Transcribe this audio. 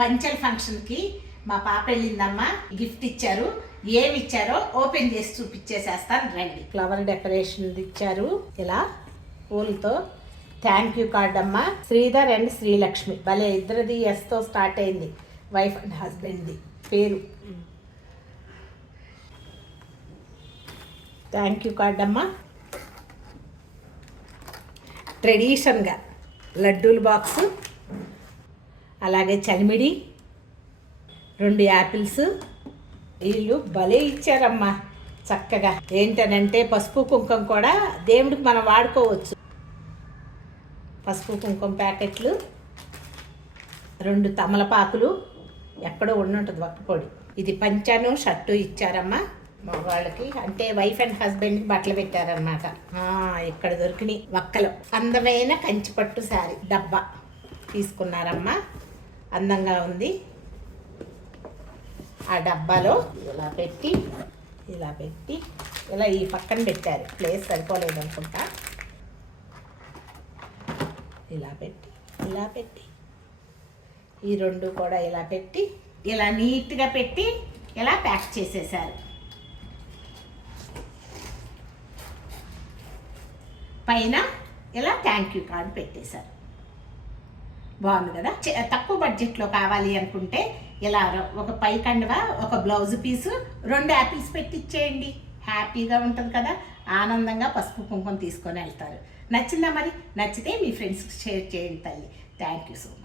పంచల్ ఫంక్షన్కి మా పాప వెళ్ళిందమ్మా, గిఫ్ట్ ఇచ్చారు. ఏమి ఇచ్చారో ఓపెన్ చేసి చూపించేసేస్తాను రండి. ఫ్లవర్ డెకరేషన్ ఇచ్చారు ఇలా పూలతో. థ్యాంక్ యూ కార్డ్ అమ్మా. శ్రీధర్ అండ్ శ్రీలక్ష్మి భలే, ఇద్దరిది ఎస్తో స్టార్ట్ అయింది, వైఫ్ అండ్ హస్బెండ్ది పేరు. థ్యాంక్ యూ కార్డ్ అమ్మా. ట్రెడిషన్గా లడ్డూల బాక్సు, అలాగే చలిమిడి, 2 యాపిల్స్. వీళ్ళు భలే ఇచ్చారమ్మా చక్కగా. ఏంటనంటే పసుపు కుంకుమ కూడా దేవుడికి మనం వాడుకోవచ్చు. పసుపు కుంకుమ ప్యాకెట్లు, 2 తమలపాకులు, ఎక్కడో ఉండుంటుంది ఒక్కపొడి. ఇది పంచాను షర్టు ఇచ్చారమ్మా వాళ్ళకి, అంటే వైఫ్ అండ్ హస్బెండ్కి బట్టలు పెట్టారనమాట. ఇక్కడ దొరికినాయి ఒక్కలు. అందమైన కంచిపట్టు శారీ డబ్బా తీసుకున్నారమ్మా, అందంగా ఉంది. ఆ డబ్బాలో ఇలా పెట్టి ఇలా ఈ పక్కన పెట్టారు, ప్లేస్ సరిపోలేదు అనుకుంటా. ఇలా పెట్టి ఈ 2 కూడా ఇలా పెట్టి ఇలా నీట్గా పెట్టి ఇలా ప్యాక్ చేసేసారు. పైన ఇలా థ్యాంక్ యూ కార్డు పెట్టేశారు. బాగుంది కదా. తక్కువ బడ్జెట్లో కావాలి అనుకుంటే ఇలా ఒక పై కండువా, ఒక బ్లౌజ్ పీసు, 2 యాపిల్స్ పెట్టి ఇచ్చేయండి. హ్యాపీగా ఉంటుంది కదా, ఆనందంగా పసుపు కుంకుమ తీసుకొని వెళ్తారు. నచ్చిందా మరి? నచ్చితే మీ ఫ్రెండ్స్కి షేర్ చేయండి తల్లి. Thank you so much.